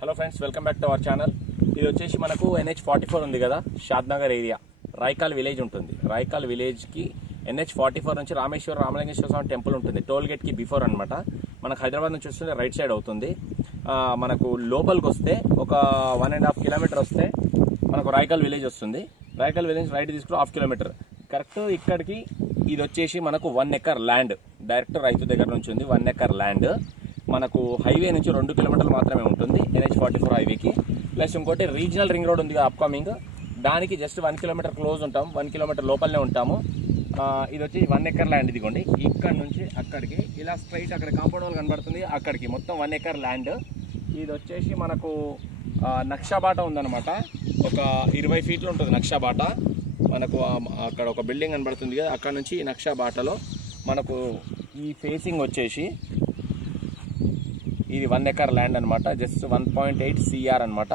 Hello friends, welcome back to our channel. ఇది వచ్చేసి మనకు NH44 ఉంది కదా, షాద్నగర్ ఏరియా రాయకాల్ విలేజ్ ఉంటుంది. రాయకాల్ విలేజ్కి NH44 నుంచి రామలింగేశ్వర స్వామి టెంపుల్ ఉంటుంది. టోల్ గేట్కి బిఫోర్ అనమాట. మనకు హైదరాబాద్ నుంచి వస్తుంది రైట్ సైడ్ అవుతుంది. మనకు లోపలికి వస్తే ఒక 1.5 కిలోమీటర్ వస్తే మనకు రాయకాల్ విలేజ్ వస్తుంది. రాయకాల్ విలేజ్ రైట్ తీసుకుని 1/2 కిలోమీటర్ కరెక్ట్ ఇక్కడికి. ఇది వచ్చేసి మనకు 1 ఎకర్ ల్యాండ్, డైరెక్ట్ రైతు దగ్గర నుంచి ఉంది. 1 ఎకర్ ల్యాండ్ మనకు హైవే నుంచి 2 కిలోమీటర్లు మాత్రమే ఉంటుంది NH44 హైవేకి. ప్లస్ ఇంకోటి రీజనల్ రింగ్ రోడ్ ఉంది అప్కమింగ్, దానికి జస్ట్ 1 కిలోమీటర్ క్లోజ్ ఉంటాం, 1 కిలోమీటర్ లోపలనే ఉంటాము. ఇది వచ్చి 1 ఎకర్ ల్యాండ్. ఇదిగోండి ఇక్కడ నుంచి అక్కడికి ఇలా స్ట్రైట్ అక్కడ కాంపౌండ్ వాల్ కనబడుతుంది, అక్కడికి మొత్తం 1 ఎకర్ ల్యాండ్. ఇది వచ్చేసి మనకు నక్షాబాట ఉందన్నమాట. ఒక 20 ఫీట్లు ఉంటుంది నక్షాబాట. మనకు అక్కడ ఒక బిల్డింగ్ కనబడుతుంది కదా, అక్కడ నుంచి ఈ నక్షాబాటలో మనకు ఈ ఫేసింగ్ వచ్చేసి ఇది 1 ఎకర్ ల్యాండ్ అనమాట. జస్ట్ 1.8 CR అనమాట.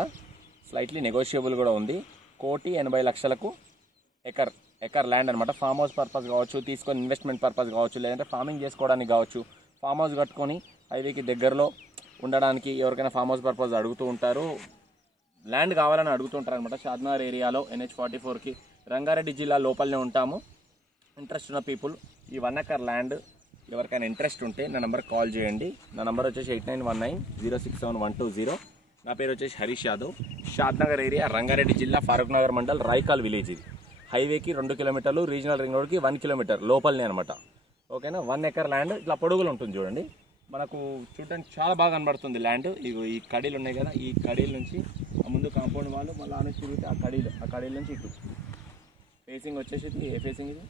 స్లైట్లీ నెగోషియబుల్ కూడా ఉంది. 1,80,00,000కు ఎకర్ ల్యాండ్ అనమాట. ఫామ్ హౌస్ పర్పస్ కావచ్చు, తీసుకొని ఇన్వెస్ట్మెంట్ పర్పస్ కావచ్చు, లేదంటే ఫార్మింగ్ చేసుకోవడానికి కావచ్చు. ఫామ్ హౌస్ కట్టుకొని హైవేకి దగ్గరలో ఉండడానికి ఎవరికైనా ఫామ్ హౌస్ పర్పస్ అడుగుతూ ఉంటారు, ల్యాండ్ కావాలని అడుగుతూ ఉంటారు అనమాట. షాద్నగర్ ఏరియాలో NH44కి రంగారెడ్డి జిల్లా లోపలనే ఉంటాము. ఇంట్రెస్ట్ ఉన్న పీపుల్ ఈ 1 ఎకర్ ల్యాండ్ ఎవరికైనా ఇంట్రెస్ట్ ఉంటే నా నెంబర్కి కాల్ చేయండి. నా నెంబర్ వచ్చేసి 8919067120. నా పేరు వచ్చేసి హరీష్ యాదవ్. షాద్నగర్ ఏరియా, రంగారెడ్డి జిల్లా, ఫారూక్ నగర్ మండల్, రాయకాల్ విలేజ్. ఇది హైవేకి 2 కిలోమీటర్లు, రీజనల్ రింగ్ రోడ్కి 1 కిలోమీటర్ లోపలనే అనమాట. ఓకేనా. 1 ఎకర్ ల్యాండ్ ఇట్లా పొడుగులు ఉంటుంది చూడండి. మనకు చూడడానికి చాలా బాగా కనబడుతుంది ల్యాండ్. ఈ కడీలు ఉన్నాయి కదా, ఈ కడీల నుంచి ముందు కాంపౌండ్ వాళ్ళు మళ్ళీ నుంచి తిరిగితే ఆ కడీల నుంచి ఇటు ఫేసింగ్ వచ్చేసి ఏ ఫేసింగ్ ఇది